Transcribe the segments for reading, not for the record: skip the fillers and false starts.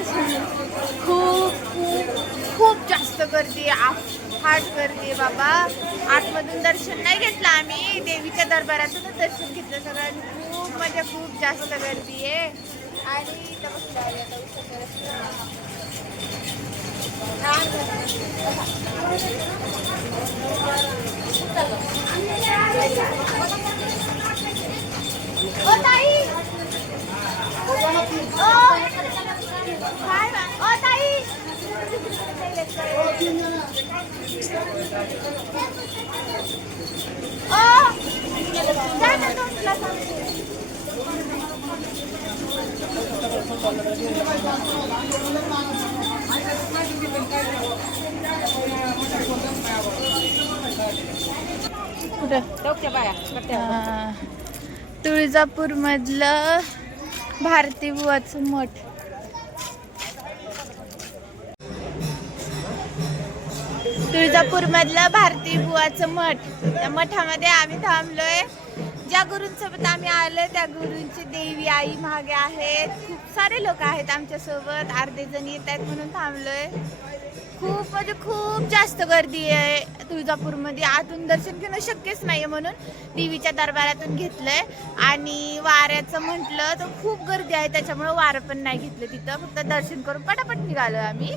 दर्शन खूप खूप खूप जास्त गर्दी आहे, फाट गर्दी आहे बाबा. आतमधून दर्शन नाही घेतलं आम्ही, देवीच्या दरबारातूनच दर्शन घेतलं सगळ्यांनी. खूप म्हणजे खूप जास्त गर्दी आहे. आणि ओ ताई, ओ ताई, तुळजापूर मधलं भारती बुवाचं मठ. तुळजापूर मधलं भारती बुवाचं मठ. त्या मठामध्ये आम्ही थांबलोय. ज्या गुरूंसोबत आम्ही आलोय त्या गुरूंची देवी आई मागे आहेत. खूप सारे लोक आहेत आमच्यासोबत, अर्धे जण येत आहेत म्हणून थांबलोय. खूप म्हणजे खूप जास्त गर्दी आहे तुळजापूरमध्ये. आतून दर्शन घेणं शक्यच नाही म्हणून देवीच्या दरबारातून घेतलंय. आणि वाऱ्याचं म्हटलं तर खूप गर्दी आहे, त्याच्यामुळे वारं पण नाही घेतलं तिथं. फक्त दर्शन करून पटापट निघालो आम्ही.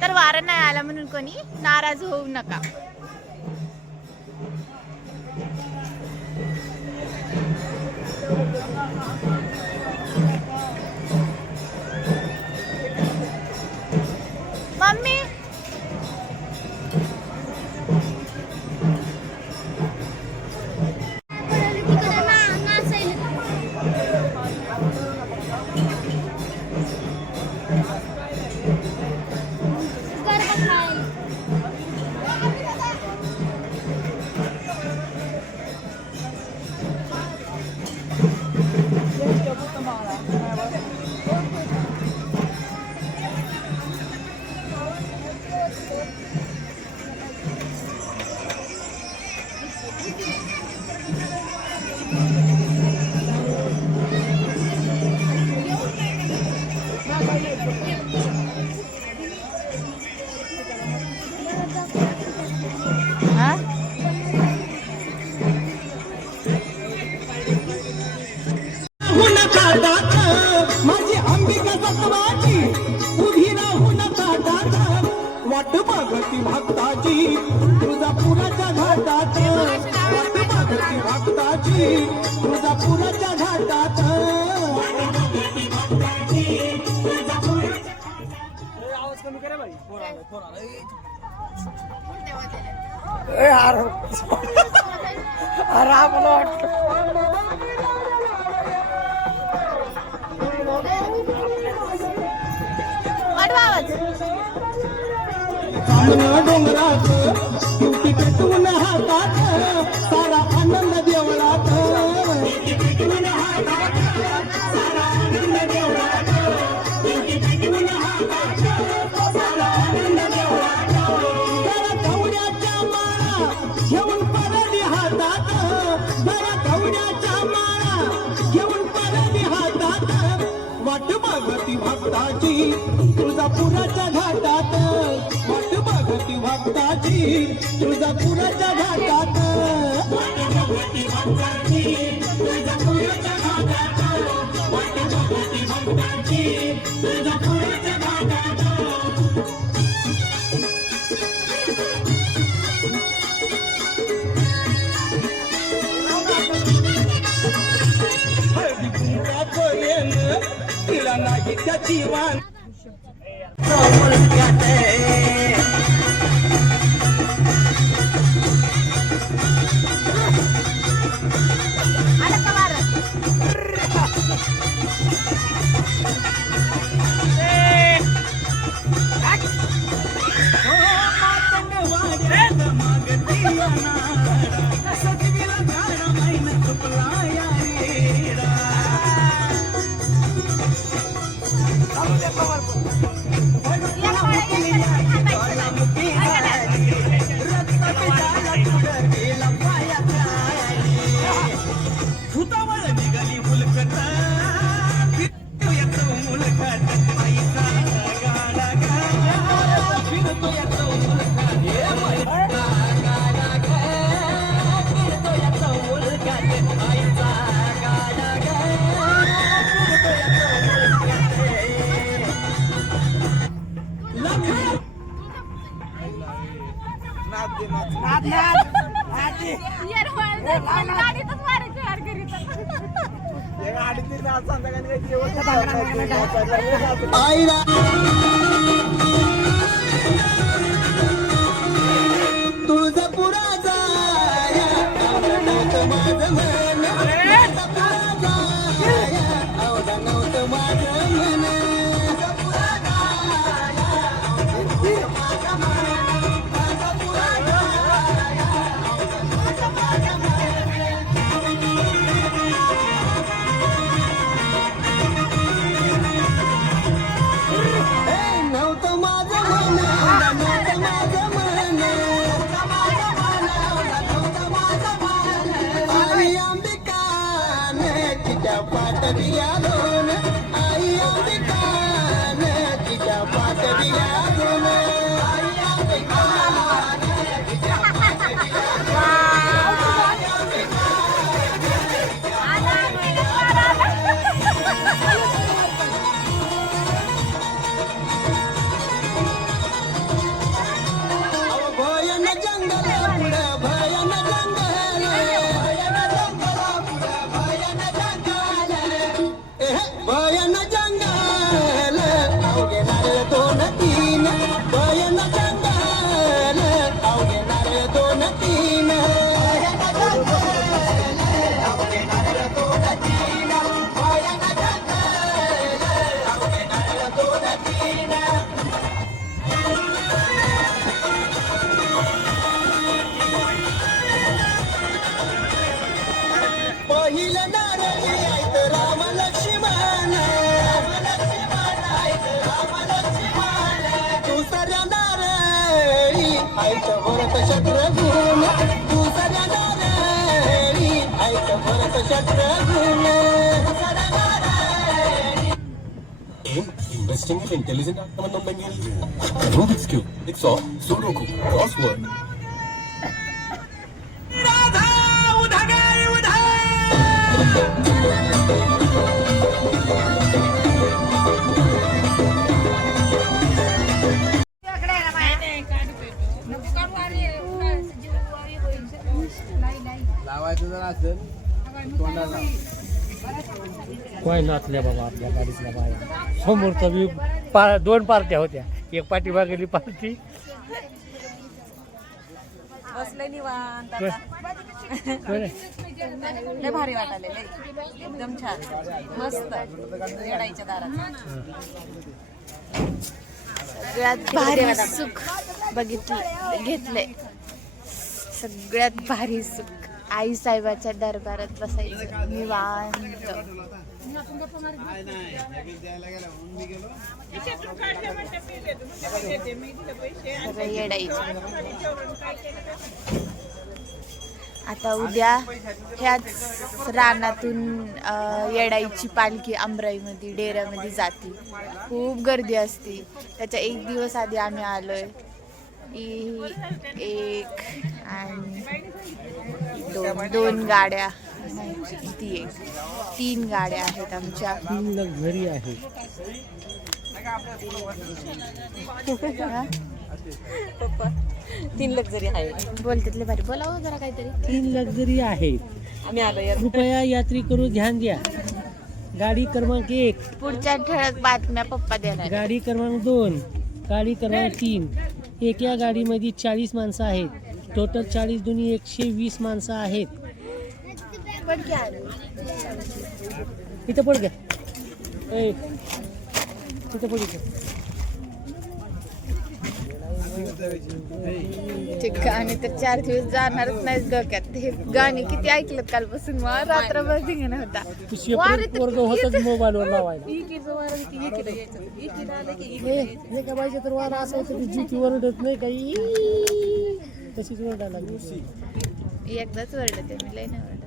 तर वारं नाही आला म्हणून कोणी नाराज होऊ नका. मम्मी माझी अंबिका सत्वाची उभी राहून ताटात वाट बघती भक्ताची तुळजापुराच्या घाटात. वाट बघती भक्ताची तुळजापुराच्या घाटात. आवाज कमी करा बाई. डोंगरात शेवटी पेटवून हातात सारा आनंद देवळात. जरा गवड्याच्या माळा घेऊन परडी हातात. जरा गवड्याच्या माळा घेऊन परडी हातात. वाट बघती भक्ताची तुळजापुराच्या घाटात. वाट बघती भक्ताची तुळजापुराच्या घाटात. वाट बघती भक्ताची तुळजापुराच्या घाटात. वाट बघती भक्ताची तुळजापुराच्या घाटात. हळदी कुंकापर्यंत तिला नाही त्याची वाण. या तुळजापुराचा नव्हतं माझं मन आवडा नव्हतं माझं मन नव्हतं माझं मन नव्हतं माझं मन आई अंबिकान तिच्या पाठविया दोन आई अंबिकान तिच्या पाठविया दोन आई अंबिकान तिच्या भयन जंगल पुढं भयन जंगल भयन जंगल अवघे नारळ दोन तीन भयन जंगल अवघे नारळ दोन तीन पहिलं नारळी आहेत राम लक्ष्मण दुसऱ्या नारळी आहेत भरत शत्रुघ्न दुसऱ्या नारळी आहेत भरत Shatrughan Investing in intelligent Atman Bengal. Rubik's Cube. It's all Sudoku. Crossword. लावायचं जर असेल तोंडाला काय नाचल्या बाबा आपल्या गाडीतल्या बाया समोरचा बी दोन पार्ट्या होत्या एक पाठीमागेली पार्टी बसले निवांत आता. लय भारी वाटाले लय एकदम छान मस्त येडाईच्या दारात सगळ्यात भारी सुख बघितलं घेतलंय सगळ्यात भारी सुख आई साहेबाच्या दरबारात बसायचं निवांत सगळं येडायचं. आता उद्या ह्याच रानातून येडाईची पालखी अमराईमध्ये डेऱ्यामध्ये जाते. खूप गर्दी असते. त्याच्या एक दिवस आधी आम्ही आलोय. एक आणि दोन गाड्या ती एक 3 गाड्या आहेत आमच्या. 3 लक्झरी आहे. पप्पा 3 लक्झरी आहे बोलतात भारी बोलावं जरा काहीतरी. 3 लक्झरी आहेत. आम्ही आलो यार. कृपया यात्री करू ध्यान द्या. गाडी क्रमांक 1 पुढच्या ठळक बातम्या पप्पा देणार. गाडी क्रमांक 2 गाडी क्रमांक 3 एका गाडीमध्ये 40 माणसं आहेत. टोटल 40 दुनी 120 माणसं आहेत. इथं पड घ्या तिथं पड इथं. ते गाणे तर 4 दिवस जाणारच नाही डोक्यात. हे गाणे किती ऐकलं कालपासून मग रात्रभर धिंगाणा होता. वर्ग होतच मोबाईलवर लावायला. एका बाईच्या तर वारा असं होतं की जीती वरडत नाही काही तशीच वरडायला लागली. एकदाच वरडते मी लय नाही वरडत.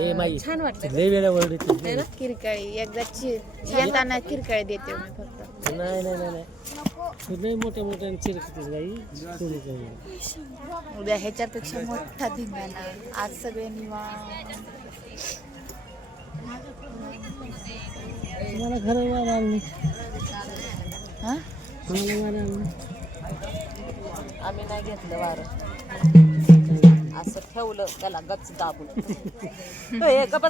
हे माई छान वाटतं लय वेळा वरडते. किरकाळी एकदाच येताना किरकाळी देते मी फक्त. नाही नाही नाही नाही तू नाही मोठ्या मोठ्या चिरकतेस गाई. उद्या ह्याच्यापेक्षा मोठा धिंगाणा. आज सगळे निवांत. तुम्हाला घरं वारा आलं हा तुम्हाला वारा आलं आम्ही नाही घेतलं वारं असं ठेवलं त्याला गच दाबून. हे गप्प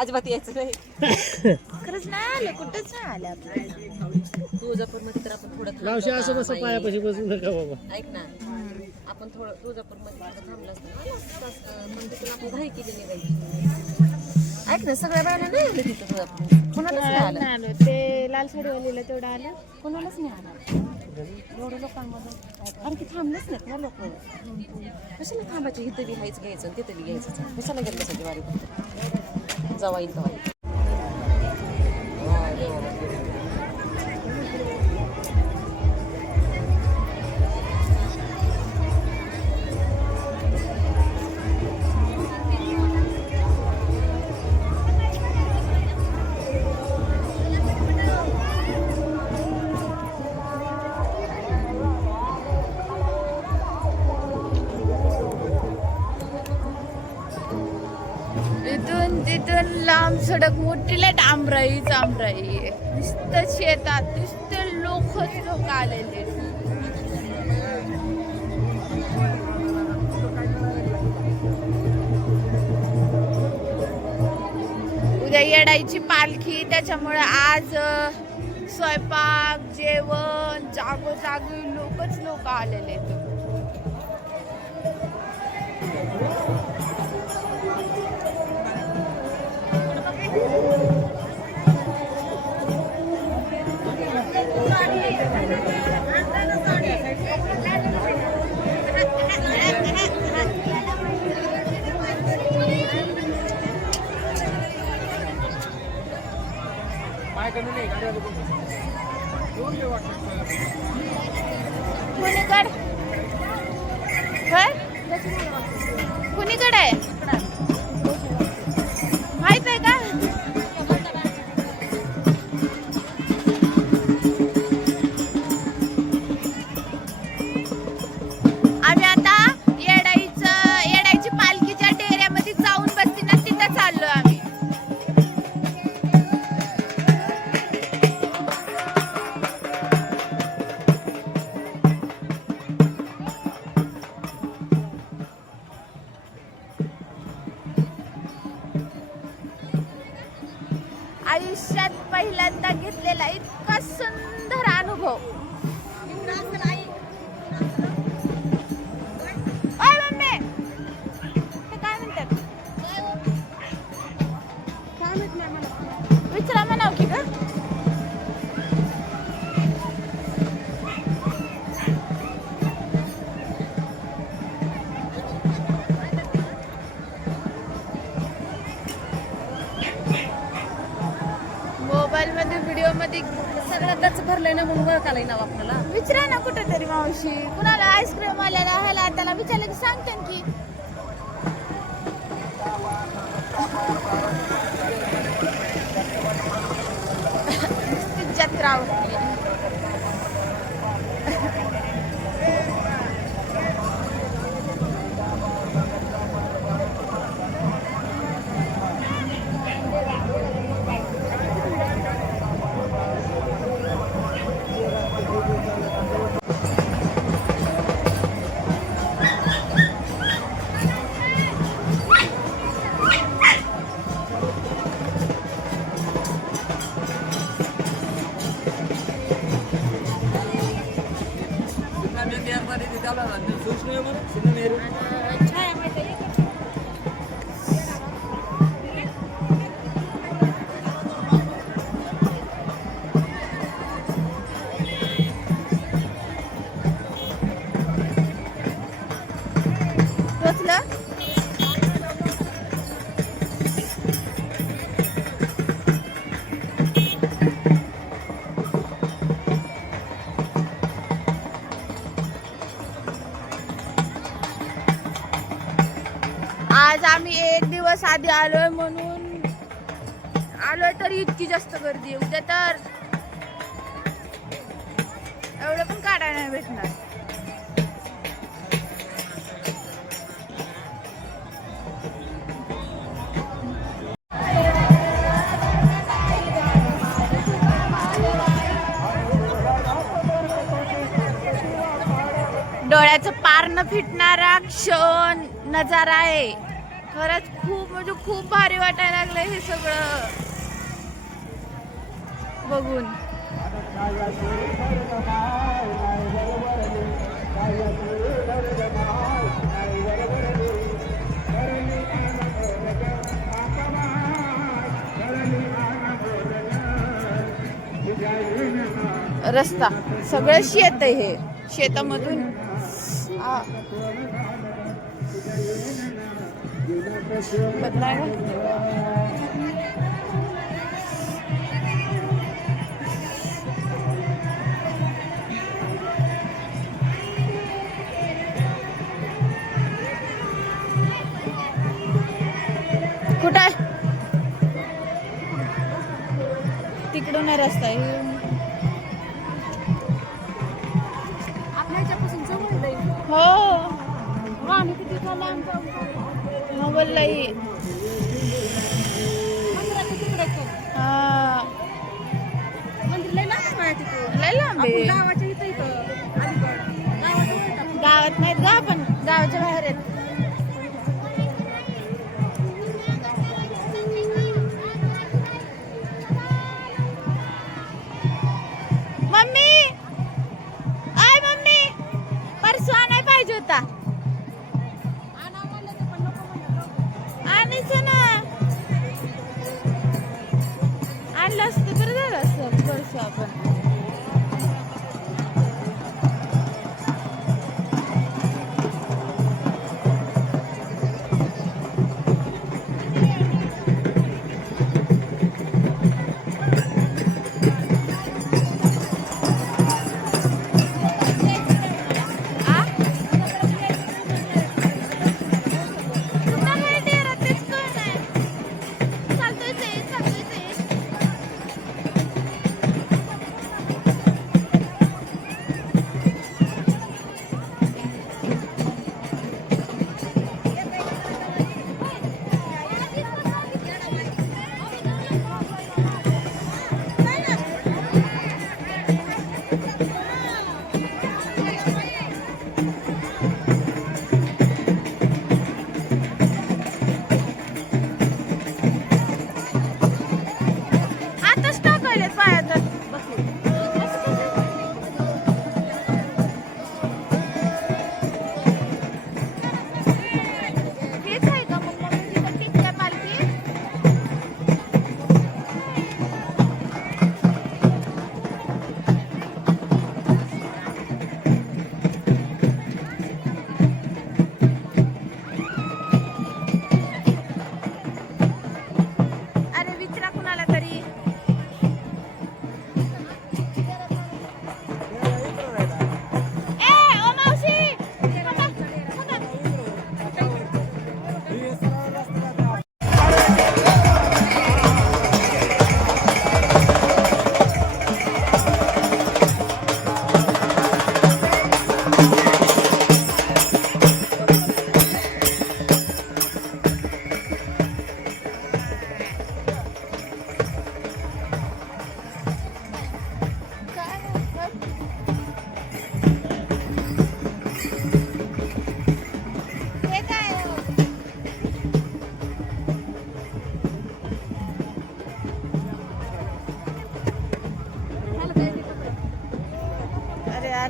अजिबात यायचं नाही. खरंच नाही आले, कुठंच नाही आले आपण. तुळजापूरमध्ये तर आपण थोडं गावशी असं थांबलो बस ना, पायापाशी बसू नका बाबा. ऐक ना, आपण थोडं तुळजापूरमध्ये थोडं थांबलं असतं पण तिथून आपण घाई केली निघायची. ऐक ना, सगळ्या बायला नाही आलं तिथं तुळजापूर, कोणालाच नाही आलं. नाही आलो, ते लाल साडीवालीला तेवढं आलं. कोणालाच नाही आलं एवढं लोकांमध्ये. कारण की थांबलेच नाहीत ना लोक. कशाला थांबायचं, इथं बी हायच घ्यायचं आणि तिथं बी घ्यायचं. कशाला घेतलं सगळी वारी जवा येईल तेव्हा येईल. इथून तिथून लांब सडक मोठीला डांबराईच आमराई आहे. नुसतं शेतात नुसते लोक आलेले. उद्या येडाईची पालखी, त्याच्यामुळे आज स्वयंपाक जेवण जागोजागी लोक आलेले आहेत. कुणीकडे कुणीकडे आहे माहित आहे का? आम्ही आता येडाईची पालखीच्या डेऱ्यामध्ये जाऊन बसती ना, तिथं चाललो आम्ही. आयुष्यात पहिल्यांदा घेतलेला इतका सुंदर अनुभव. ओय मम्मी, ते काय म्हणतात? विचारा म्हणाव की ग. मोबाईल मध्ये व्हिडिओ मध्ये सगळं त्याच भरलंय ना, म्हणून ओळखायला नाव आपल्याला. विचारा ना कुठेतरी मावशी, कुणाला आईस्क्रीम आल्याला ह्याला त्याला विचारलं की सांगते की. जत्रा उठली. आज आम्ही एक दिवस आधी आलोय म्हणून आलोय तरी इतकी जास्त गर्दी आहे. उद्या तर एवढं पण काढायला नाही भेटणार. डोळ्याचं पार न फिटणारा क्षण नजारा आहे. खरंच खूप म्हणजे खूप भारी वाटायला लागलंय हे सगळं बघून. रस्ता सगळं शेत आहे हे, शेतामधून कुठं आहे? तिकडून आहे रस्ता आहे. हो आम्ही किती बोललंही गावात नाहीत गा, पण गावाच्या बाहेर आहेत. मम्मी आय मम्मी परसू आणाय पाहिजे होता. आणायचं ना, आणलं असतं बरं झालं असतं परसू आपण.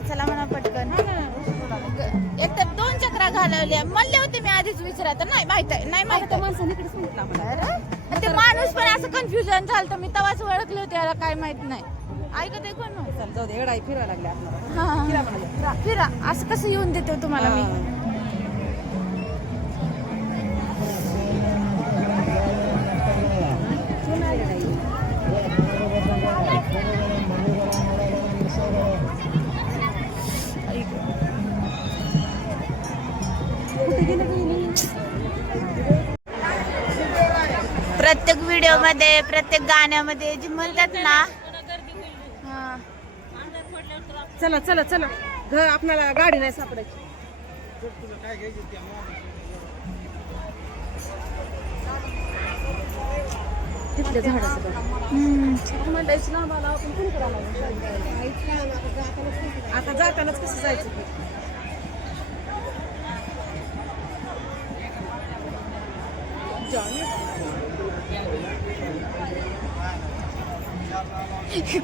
चला म्हणा पटकन. एक तर 2 चक्रा घालवल्या म्हणले होते मी आधीच विचारत नाही माहित नाही माहित ते माणूस पण असं कन्फ्युजन झालं मी तवाच ओळखले होते याला काय माहित नाही. ऐकत आहे कोण जाऊ दे एवढा फिरायला लागल्या फिरा असं कसं येऊन देतो तुम्हाला मी. प्रत्येक व्हिडिओ मध्ये प्रत्येक गाण्यामध्ये जे म्हणतात ना. चला चला चला घर आपल्याला गाडी नाही सापडायची. तिथल्या झाडाचं मंडायची लांब आला आपण कोणी करायला आता जातानाच कसं जायचं.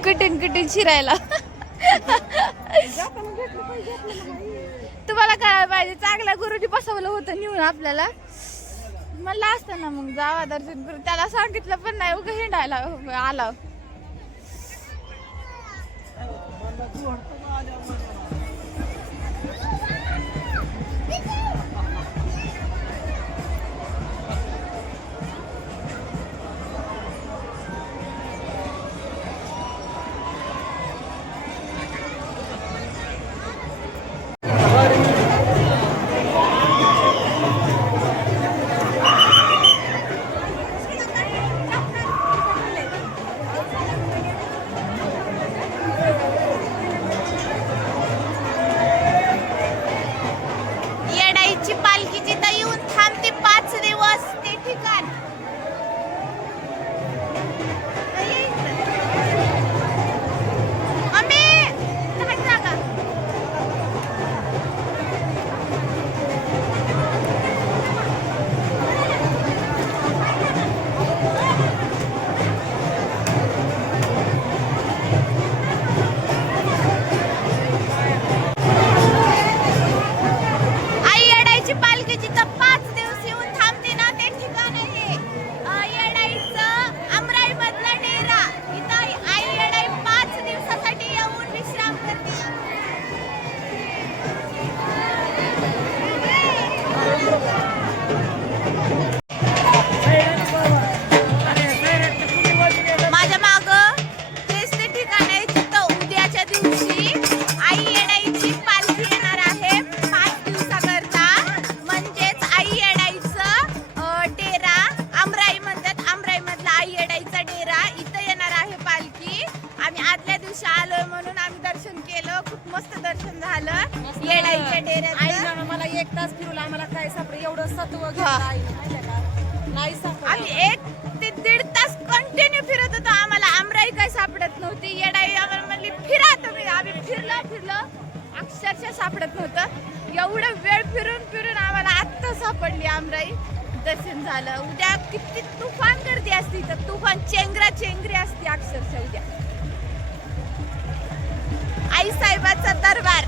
कुठून कुठून शिरायला तुम्हाला काय पाहिजे, चांगल्या गुरुजी बसवलं होतं नेऊन आपल्याला. म्हणलं असतं ना मग जावा दर्शन करू, त्याला सांगितलं पण नाही, उगा हिंडायला आला. येडाईची पालखी जिथं येऊन थांबते 5 दिवस ते ठिकाण. मम्मी, काय जागा? आई येडाईची पालखी जिथं 5 दिवस येऊन थांबते ना ते ठिकाण आहे येडाईचं अमराई मधला डेरा. इथं आई येडाई 5 दिवसासाठी येऊन विश्राम करते. माझ्या माग तेच ते ठिकाण आहे जिथं उद्याच्या दिवशी आई येडाईची पालखी येणार आहे 5 दिवसाकरता. म्हणजेच आई येडाईचं डेरा आमराई म्हणतात, आमराई मधला आई येडाईचा डेरा इथं येणार आहे पालखी. आम्ही आदल्या दिवशी आलोय म्हणून आम्ही दर्शन केलं, खूप मस्त दर्शन झालं येडाईच्या डेऱ्याचं. आईनं मला 1 तास फिरवलं, आम्हाला काय सापडलं एवढं सत्व घेतलं आईनं, माहितीये का? नाही सापडलं. आम्ही 1 ते 1.5 तास कंटिन्यू फिरत होतो, आम्हाला आमराई काय सापडत नव्हती. येडाई आम्हाला म्हणली फिरा तुम्ही. आम्ही फिरलं अक्षरशः सापडत नव्हतं. एवढं वेळ फिरून फिरून आम्हाला आत्ता सापडली आमराई. दर्शन झालं. उद्या किती तुफान गर्दी असते इथं, तुफान चेंगरी असते अक्षरशः उद्या. आई साहेबाचा दरबार.